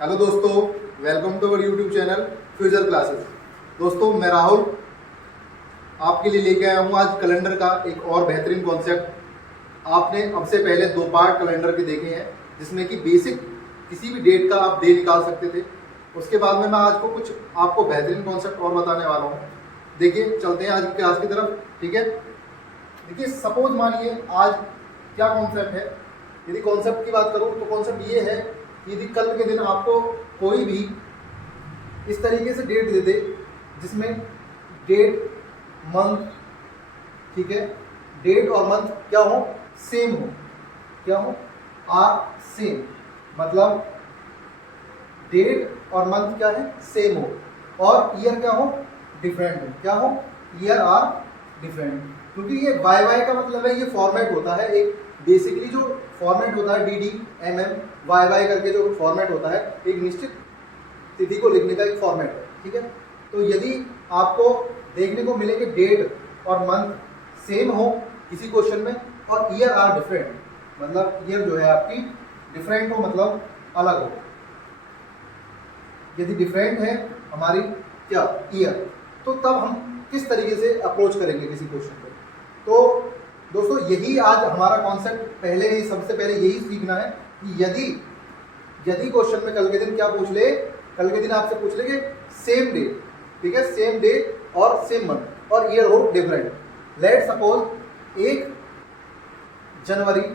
Hello दोस्तों, welcome to our YouTube channel future classes. दोस्तों, मैं राहुल आपके लिए लेके आया हूँ आज कैलेंडर का एक और बेहतरीन कॉन्सेप्ट। आपने अब से पहले 2 पार्ट कैलेंडर के देखे हैं जिसमें कि बेसिक किसी भी डेट का आप डे निकाल सकते थे। उसके बाद में मैं आज को कुछ आपको बेहतरीन कॉन्सेप्ट और बताने वाला हूँ। देखिए, चलते हैं आज की क्लास की तरफ। ठीक है, देखिए, सपोज मानिए आज क्या कॉन्सेप्ट है। यदि कॉन्सेप्ट की बात करूँ तो कॉन्सेप्ट ये है, यदि कल के दिन आपको कोई भी इस तरीके से डेट दे दे जिसमें डेट मंथ, ठीक है, डेट और मंथ क्या हो, सेम हो, क्या हो, आर सेम, मतलब डेट और मंथ क्या है, सेम हो, और ईयर क्या हो, डिफरेंट हो, क्या हो, ईयर आर डिफरेंट। क्योंकि ये वाई वाई का मतलब है, ये फॉर्मेट होता है एक, बेसिकली जो फॉर्मेट होता है D M M Y Y करके जो फॉर्मेट होता है, एक निश्चित तिथि को लिखने का एक फॉर्मेट है। ठीक है, तो यदि आपको देखने को मिले कि डेट और मंथ सेम हो किसी क्वेश्चन में और ईयर आर डिफरेंट, मतलब ईयर जो है आपकी डिफरेंट हो, मतलब अलग हो। यदि डिफरेंट है हमारी क्या ईयर, तो तब हम किस तरीके से अप्रोच करेंगे किसी क्वेश्चन को। तो दोस्तों, यही आज हमारा कॉन्सेप्ट, पहले ही सबसे पहले यही सीखना है कि यदि क्वेश्चन में कल के दिन क्या पूछ ले, कल के दिन आपसे पूछ ले कि सेम डे, ठीक है, सेम डे और सेम मंथ और ईयर हो डिफरेंट। लेट सपोज 1 जनवरी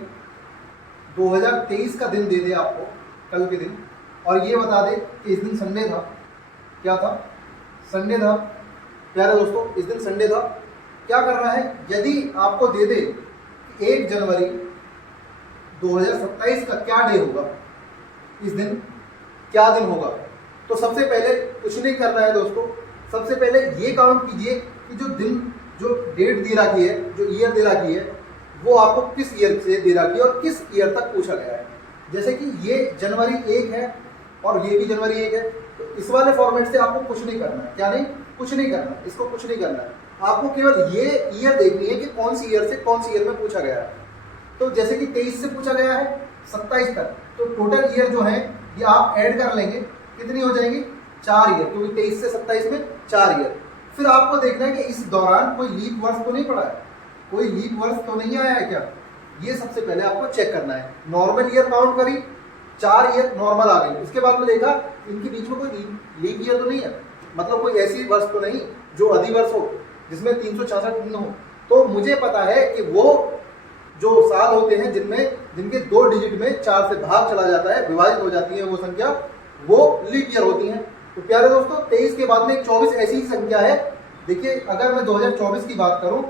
2023 का दिन दे दे आपको कल के दिन, और ये बता दे कि इस दिन संडे था। क्या था, संडे था। प्यारे दोस्तों, इस दिन संडे था। क्या करना है, यदि आपको दे दे 1 जनवरी 2027 का क्या डे होगा, इस दिन क्या दिन होगा, तो सबसे पहले कुछ नहीं करना है दोस्तों। सबसे पहले ये काउंट कीजिए कि जो दिन, जो डेट दे रखी है, जो ईयर दे रखी है, वो आपको किस ईयर से दे रखी है और किस ईयर तक पूछा गया है। जैसे कि ये जनवरी 1 है और ये भी जनवरी 1 है, तो इस वाले फॉर्मेट से आपको कुछ नहीं करना है। क्या नहीं, कुछ नहीं करना, इसको कुछ नहीं करना है। आपको केवल ये ईयर देखनी है कि कौन सी ईयर से कौन सी ईयर में पूछा गया है। तो जैसे कि 23 से पूछा गया है 27 तक, तो टोटल ईयर जो है ये आप ऐड कर लेंगे, कितनी हो जाएगी, 4 ईयर, क्योंकि 23 से 27 में 4 ईयर। फिर आपको देखना है कि इस दौरान कोई लीप वर्ष तो नहीं पड़ा है, कोई लीप वर्ष तो नहीं आया है क्या, ये सबसे पहले आपको चेक करना है। नॉर्मल ईयर काउंट करी, 4 ईयर नॉर्मल आ गई। उसके बाद में देखा इनके बीच में कोई लीप ईयर तो नहीं है, मतलब कोई ऐसी वर्ष तो नहीं जो अधिवर्ष हो जिसमें 366 दिन हो। तो मुझे पता है कि वो जो साल होते हैं जिनके 2 डिजिट में 4 से भाग चला जाता है, विभाजित हो जाती है वो संख्या, वो लीप ईयर होती हैं। तो प्यारे दोस्तों, 23 के बाद में 24 ऐसी ही संख्या है। देखिए, अगर मैं 2024 की बात करूं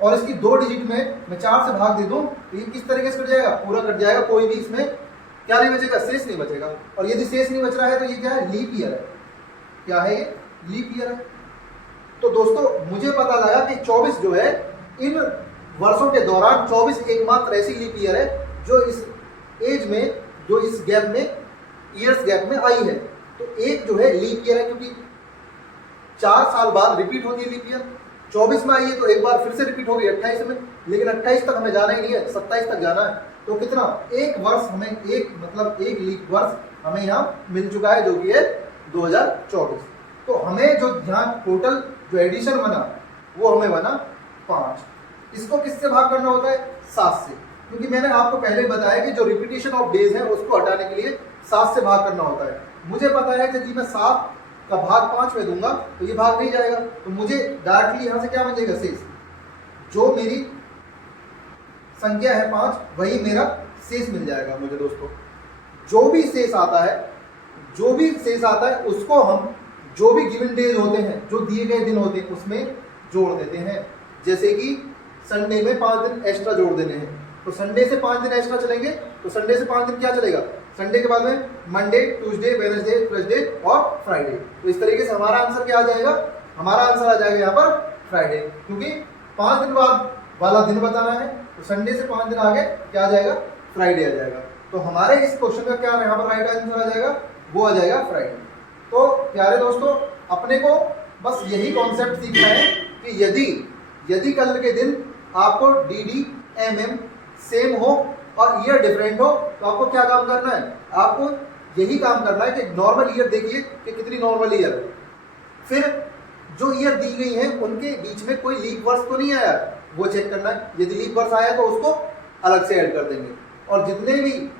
और इसकी 2 डिजिट में मैं 4 से भाग दे दूं, तो ये किस तरीके से कट जाएगा, पूरा कट जाएगा, कोई भी इसमें क्या नहीं बचेगा, शेष नहीं बचेगा। और यदि शेष नहीं बच रहा है तो ये क्या है, लीप ईयर है। क्या है ये, लीप ईयर है। तो दोस्तों, मुझे पता लगा कि 24 जो है, इन वर्षों के दौरान 24 एकमात्र ऐसी लीप ईयर है जो इस एज में, जो इस गैप में, ईयर्स गैप में आई है। तो एक जो है लीप ईयर है, क्योंकि 4 साल बाद रिपीट होती है लीप ईयर। 24 में आई है तो एक बार फिर से रिपीट होगी 28 में, लेकिन 28 तक हमें जाना ही नहीं है, 27 तक जाना है। तो कितना, एक वर्ष हमें, एक मतलब एक लीप वर्ष हमें यहाँ मिल चुका है, जो कि है 2024। तो हमें जो यहाँ टोटल जो एडिशन बना वो हमें बना 5। इसको किससे भाग करना होता है, 7 से, क्योंकि मैंने आपको पहले बताया कि जो रिपीटिशन ऑफ डेज है उसको हटाने के लिए 7 से भाग करना होता है। मुझे पता है कि यदि मैं 7 का भाग 5 में दूंगा तो ये भाग नहीं जाएगा, तो मुझे डायरेक्टली यहाँ से क्या बचेगा, शेष। जो मेरी संख्या है 5, वही मेरा शेष मिल जाएगा मुझे। दोस्तों, जो भी शेष आता है, जो भी शेष आता है उसको हम जो भी गिवन डेज होते हैं, जो दिए गए दिन होते हैं, उसमें जोड़ देते हैं। जैसे कि संडे में 5 दिन एक्स्ट्रा जोड़ देने हैं, तो संडे से 5 दिन एक्स्ट्रा चलेंगे, तो संडे से 5 दिन क्या चलेगा, संडे के बाद में मंडे, ट्यूसडे, वेडनेसडे, थर्सडे और फ्राइडे। तो इस तरीके से हमारा आंसर क्या आ जाएगा, हमारा आंसर आ जाएगा यहाँ पर फ्राइडे, क्योंकि 5 दिन बाद वाला दिन बताना है। तो संडे से 5 दिन आगे क्या आ जाएगा, फ्राइडे आ जाएगा। तो हमारे इस क्वेश्चन का क्या यहाँ पर राइट आंसर आ जाएगा, वो आ जाएगा फ्राइडे। तो प्यारे दोस्तों, अपने को बस यही कॉन्सेप्ट सीखना है कि यदि कल के दिन आपको डी एम एम सेम हो और ईयर डिफरेंट हो, तो आपको क्या काम करना है, आपको यही काम करना है कि नॉर्मल ईयर देखिए कि कितनी नॉर्मल ईयर है, फिर जो ईयर दी गई है उनके बीच में कोई लीप वर्ष तो नहीं आया, वो चेक करना है। यदि लीप वर्ष आया तो उसको अलग से ऐड कर देंगे, और जितने भी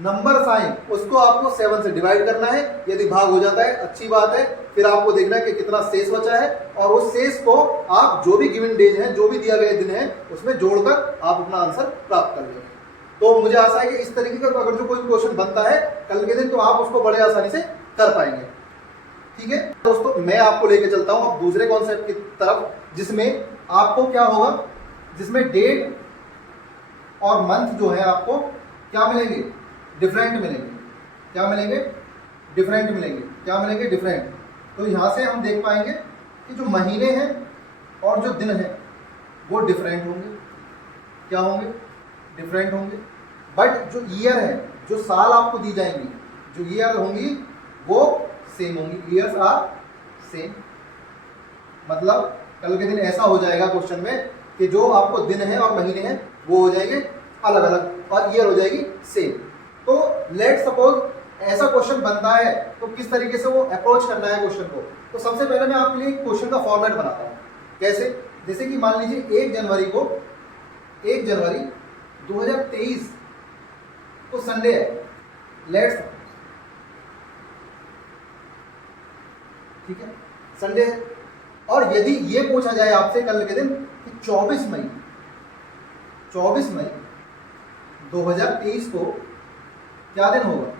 नंबर्स आए उसको आपको 7 से डिवाइड करना है। यदि भाग हो जाता है अच्छी बात है, फिर आपको देखना है कि कितना शेष बचा है, और उस शेष को आप जो भी गिवन डेज है, जो भी दिया गया दिन है, उसमें जोड़कर आप अपना आंसर प्राप्त कर लेंगे। तो मुझे आशा है कि इस तरीके का अगर जो कोई क्वेश्चन बनता है कल के दिन तो आप उसको बड़े आसानी से कर पाएंगे। ठीक है दोस्तों, मैं आपको लेके चलता हूं अब दूसरे कॉन्सेप्ट की तरफ, जिसमें आपको क्या होगा, जिसमें डेट और मंथ जो है आपको क्या मिलेंगे, डिफरेंट मिलेंगे। क्या मिलेंगे, डिफरेंट मिलेंगे। क्या मिलेंगे, डिफरेंट। तो यहां से हम देख पाएंगे कि जो महीने हैं और जो दिन है वो डिफरेंट होंगे। क्या होंगे, डिफरेंट होंगे। बट जो ईयर है, जो साल आपको दी जाएंगी, जो ईयर होंगी वो सेम होंगी। Years are same. मतलब कल के दिन ऐसा हो जाएगा क्वेश्चन में कि जो आपको दिन है और महीने हैं वो हो जाएंगे अलग अलग और ईयर हो जाएगी सेम। तो लेट सपोज ऐसा क्वेश्चन बनता है तो किस तरीके से वो अप्रोच करना है क्वेश्चन को। तो सबसे पहले मैं आपके लिए क्वेश्चन का फॉर्मेट बनाता हूँ। कैसे, जैसे कि मान लीजिए 1 जनवरी 2023 को संडे है, लेट्स, ठीक है, संडे है। और यदि ये पूछा जाए आपसे कल के दिन कि 24 मई 2023 को क्या दिन होगा,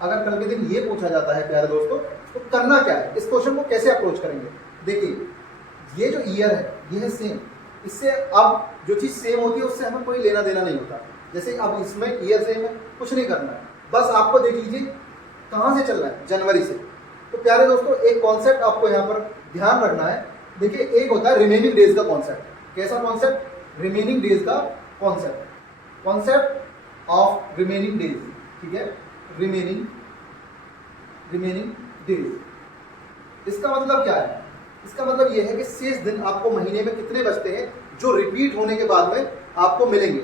अगर कल के दिन ये पूछा जाता है प्यारे दोस्तों, तो करना क्या है, इस क्वेश्चन को कैसे अप्रोच करेंगे। देखिए ये जो ईयर है ये है सेम, इससे अब जो चीज़ सेम होती है उससे हमें कोई लेना देना नहीं होता। जैसे अब इसमें ईयर सेम है, कुछ नहीं करना है, बस आपको देख लीजिए कहाँ से चल रहा है, जनवरी से। तो प्यारे दोस्तों एक कॉन्सेप्ट आपको यहाँ पर ध्यान रखना है। देखिए एक होता है रिमेनिंग डेज का कॉन्सेप्ट। कैसा कॉन्सेप्ट, रिमेनिंग डेज का कॉन्सेप्ट ऑफ रिमेनिंग डेज। ठीक है, रिमेनिंग डेज। इसका मतलब क्या है, इसका मतलब यह है कि शेष दिन आपको महीने में कितने बचते हैं जो रिपीट होने के बाद में आपको मिलेंगे।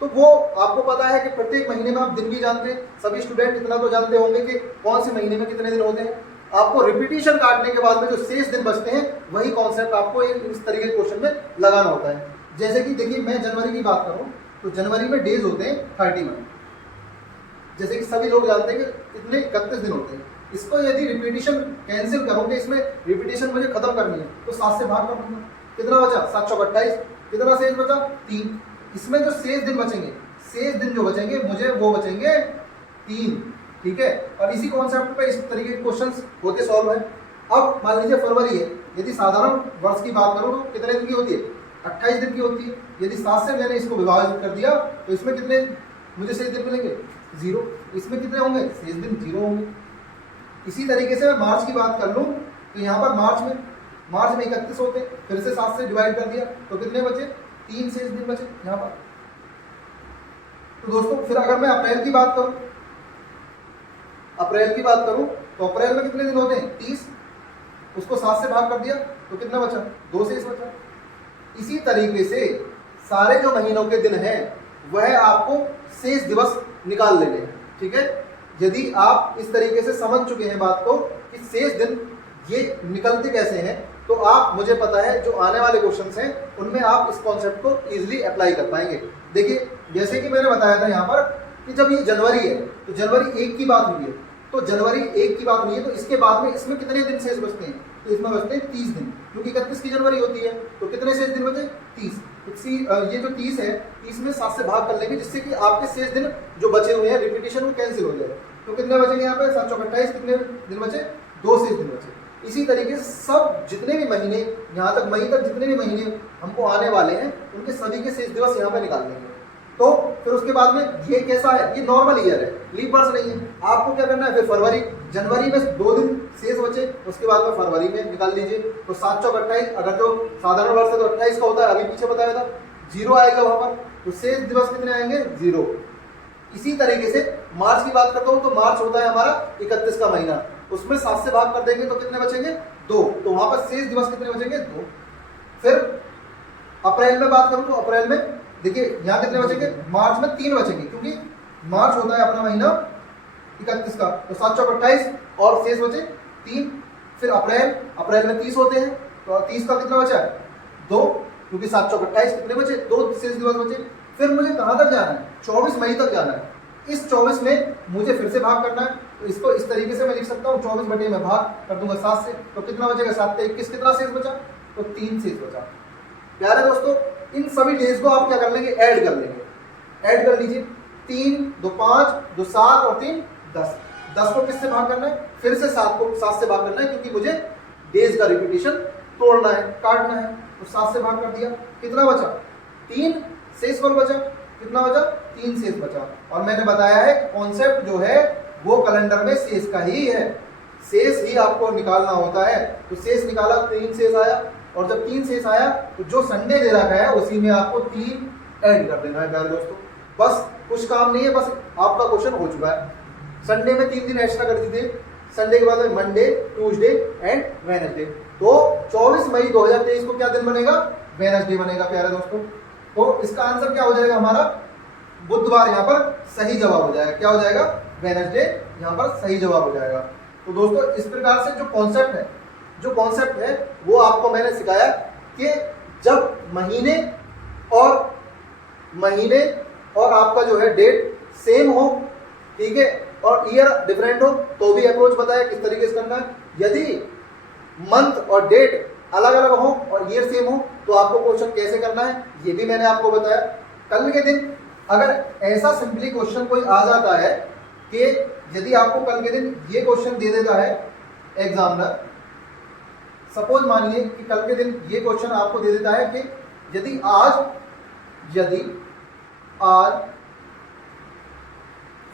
तो वो आपको पता है कि प्रत्येक महीने में आप दिन भी जानते हैं, सभी स्टूडेंट इतना तो जानते होंगे कि कौन से महीने में कितने दिन होते हैं। आपको रिपीटिशन काटने के बाद में जो शेष दिन बचते हैं वही कॉन्सेप्ट आपको इस तरीके के क्वेश्चन में लगाना होता है। जैसे कि देखिए मैं जनवरी की बात करूं तो जनवरी में डेज होते हैं 31, जैसे कि सभी लोग जानते हैं कि इतने 31 दिन होते हैं। इसको यदि रिपीटिशन कैंसिल करोगे, इसमें रिपीटिशन मुझे खत्म करनी है तो 7 से भाग कर दूंगा, कितना बचा 7 चौक 28, कितना शेष बचा 3। इसमें जो शेष दिन बचेंगे, शेष दिन जो बचेंगे मुझे वो बचेंगे 3। ठीक है, और इसी कॉन्सेप्ट पे इस तरीके के क्वेश्चंस होते सॉल्व है। अब मान लीजिए फरवरी है, यदि साधारण वर्ष की बात करूं तो कितने दिन की होती है, 28 दिन की होती है। यदि 7 से मैंने इसको विभाजित कर दिया तो इसमें कितने मुझे शेष दिन मिलेंगे, 0। इसमें कितने होंगे, शेष दिन 0 होंगे। इसी तरीके से मैं मार्च की बात कर लूँ तो यहाँ पर मार्च में 31 होते हैं, फिर से 7 से डिवाइड कर दिया तो कितने बचे, 3 शेष दिन बचे यहाँ पर। तो दोस्तों फिर अगर मैं अप्रैल की बात करूँ तो अप्रैल में कितने दिन होते हैं, 30, उसको 7 से भाग कर दिया तो कितना बचा, 2 शेष बचा। इसी तरीके से सारे जो महीनों के दिन हैं वह आपको शेष दिवस निकाल लेने हैं। ठीक है, यदि आप इस तरीके से समझ चुके हैं बात को कि शेष दिन ये निकलते कैसे हैं, तो आप, मुझे पता है जो आने वाले क्वेश्चंस हैं उनमें आप इस कॉन्सेप्ट को इजीली अप्लाई कर पाएंगे। देखिए जैसे कि मैंने बताया था यहाँ पर कि जब ये जनवरी है तो जनवरी 1 की बात हुई है, तो जनवरी 1 की बात हुई है तो इसके बाद में इसमें कितने दिन शेष बचते हैं, तो इसमें बचते हैं 30 दिन, क्योंकि 31 की जनवरी होती है। तो कितने शेष दिन बचे, 30। ये जो 30 है 30 में 7 से भाग कर लेंगे, जिससे कि आपके शेष दिन जो बचे हुए हैं रिपीटिशन वो कैंसिल हो जाए। तो कितने बचेंगे यहाँ पे, 7 चौक 28, कितने दिन बचे, 2 शेष दिन बचे। इसी तरीके से सब जितने भी महीने यहाँ तक मई तक जितने भी महीने हमको आने वाले हैं उनके सभी के शेष दिवस यहाँ पे निकाल देंगे। तो फिर उसके बाद में ये कैसा है, ये नॉर्मल ईयर है, लीप वर्ष नहीं है। आपको क्या करना है, फिर जनवरी में 2 दिन शेष बचे, उसके बाद में फरवरी में निकाल लीजिए। तो 7 चौक 28, अगर जो साधारण वर्ष है तो 28 का होता है, अभी पीछे बताया था 0 आएगा वहां पर, तो शेष दिवस कितने आएंगे, 0। इसी तरीके से मार्च की बात करता हूं तो मार्च होता है हमारा 31 का महीना, उसमें 7 से भाग कर देंगे तो कितने बचेंगे, 2। तो वहां पर शेष दिवस कितने बचेंगे, 2। फिर अप्रैल में बात करूं तो अप्रैल में देखिए यहाँ कितने बचेंगे, मार्च में 3 बचेंगे, क्योंकि मार्च होता है अपना महीना 31 का, तो 7 चौक 28 और शेष बचे 3। फिर अप्रैल में 30 होते हैं, तो 30 का कितना बचा 2, क्योंकि 7 चौक 28 कितने बचे 2 शेष दिवस बचे। फिर मुझे कहाँ तक जाना है 24 मई तक जाना है। इस 24 में मुझे फिर से भाग करना है, तो इसको इस तरीके से मैं लिख सकता हूँ 24 बटे में भाग कर दूंगा 7 से, तो कितना बचेगा 7 पे 21, कितना शेष बचा तो 3 शेष बचा। प्यारे दोस्तों इन सभी डेज को आप क्या कर लेंगे ऐड कर लेंगे, ऐड कर लीजिए 3 2 5 2 7 और 3 10। 10 को किससे भाग करना है फिर से 7 को 7 से भाग करना है, क्योंकि मुझे डेज का रिपीटेशन तोड़ना है काटना है, तो 7 से भाग कर दिया, कितना बचा 3 शेष बल बचा, कितना बचा 3 शेष बचा। और मैंने बताया है कॉन्सेप्ट जो है वो कैलेंडर में शेष का ही है, शेष ही आपको निकालना होता है। तो शेष निकाला 3 शेष आया, और जब 3 शेष आया तो जो संडे दे रखा है उसी में आपको 3 ऐड कर देना है प्यारे दोस्तों। बस कुछ काम नहीं है, बस आपका क्वेश्चन हो चुका है। संडे में 3 दिन एक्स्ट्रा कर दीजिए, संडे के बाद में मंडे ट्यूसडे एंड वेडनेसडे। तो 24 मई 2023 को क्या दिन बनेगा वेडनेसडे बनेगा प्यारे दोस्तों। तो इसका आंसर क्या हो जाएगा हमारा बुधवार, यहाँ पर सही जवाब हो जाएगा। क्या हो जाएगा वेडनेसडे यहाँ पर सही जवाब हो जाएगा। तो दोस्तों इस प्रकार से जो कॉन्सेप्ट है वो आपको मैंने सिखाया कि जब महीने और आपका जो है डेट सेम हो, ठीक है, और ईयर डिफरेंट हो तो भी अप्रोच बताया किस तरीके से करना है। यदि मंथ और डेट अलग अलग हो और ईयर सेम हो तो आपको क्वेश्चन कैसे करना है ये भी मैंने आपको बताया। कल के दिन अगर ऐसा सिंपली क्वेश्चन कोई आ जाता है कि यदि आपको कल के दिन ये क्वेश्चन दे देता है एग्जामिनर, सपोज मानिए कि कल के दिन ये क्वेश्चन आपको दे देता है कि यदि आज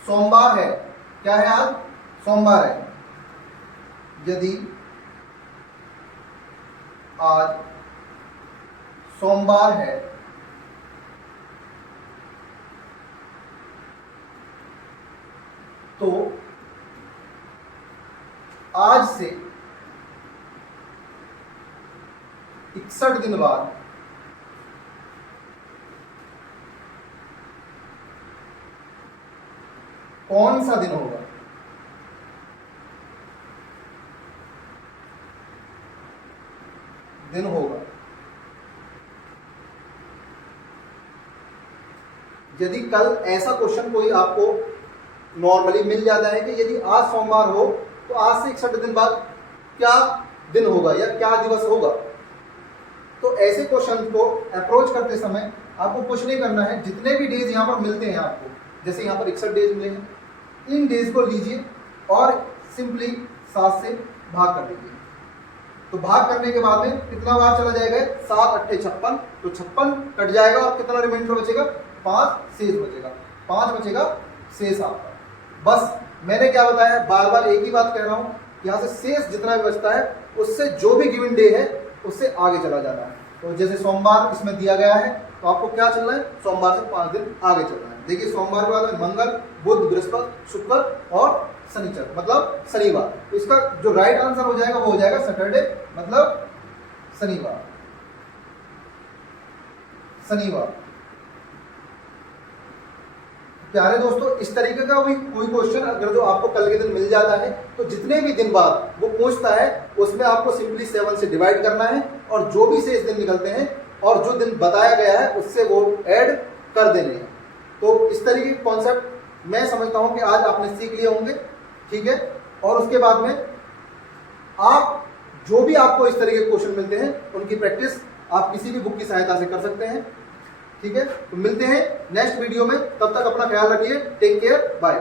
सोमवार है, क्या है आज सोमवार है, यदि आज सोमवार है तो आज से 61 दिन बाद कौन सा दिन होगा। यदि कल ऐसा क्वेश्चन कोई आपको नॉर्मली मिल जाता है कि यदि आज सोमवार हो तो आज से 61 दिन बाद क्या दिन होगा या क्या दिवस होगा, तो ऐसे क्वेश्चन को अप्रोच करते समय आपको कुछ नहीं करना है। जितने भी डेज यहाँ पर मिलते हैं आपको, जैसे यहाँ पर 61 डेज मिले हैं, इन डेज को लीजिए और सिंपली 7 से भाग कर दीजिए। तो भाग करने के बाद में कितना बार चला जाएगा 7 8 56, तो 56 कट जाएगा और कितना रिमाइंडर बचेगा 5 शेष बचेगा, 5 बचेगा शेष आपका। बस मैंने क्या बताया, बार बार एक ही बात कह रहा हूँ, यहाँ से शेष जितना भी बचता है उससे जो भी गिवन डे है उससे आगे चला जाना है। तो जैसे सोमवार इसमें दिया गया है तो आपको क्या चलना है, सोमवार से 5 दिन आगे चलना है। देखिए सोमवार के बाद में मंगल बुध बृहस्पति शुक्र और शनिचर मतलब शनिवार, तो इसका जो राइट आंसर हो जाएगा वो हो जाएगा सैटरडे मतलब शनिवार। प्यारे दोस्तों इस तरीके का भी कोई क्वेश्चन अगर जो आपको कल के दिन मिल जाता है तो जितने भी दिन बाद वो पूछता है उसमें आपको सिंपली 7 से डिवाइड करना है और जो भी शेष दिन निकलते हैं और जो दिन बताया गया है उससे वो ऐड कर देने हैं। तो इस तरीके के कॉन्सेप्ट मैं समझता हूं कि आज आपने सीख लिए होंगे, ठीक है। और उसके बाद में आप जो भी आपको इस तरीके के क्वेश्चन मिलते हैं उनकी प्रैक्टिस आप किसी भी बुक की सहायता से कर सकते हैं, ठीक है। तो मिलते हैं नेक्स्ट वीडियो में, तब तक अपना ख्याल रखिए, टेक केयर, बाय।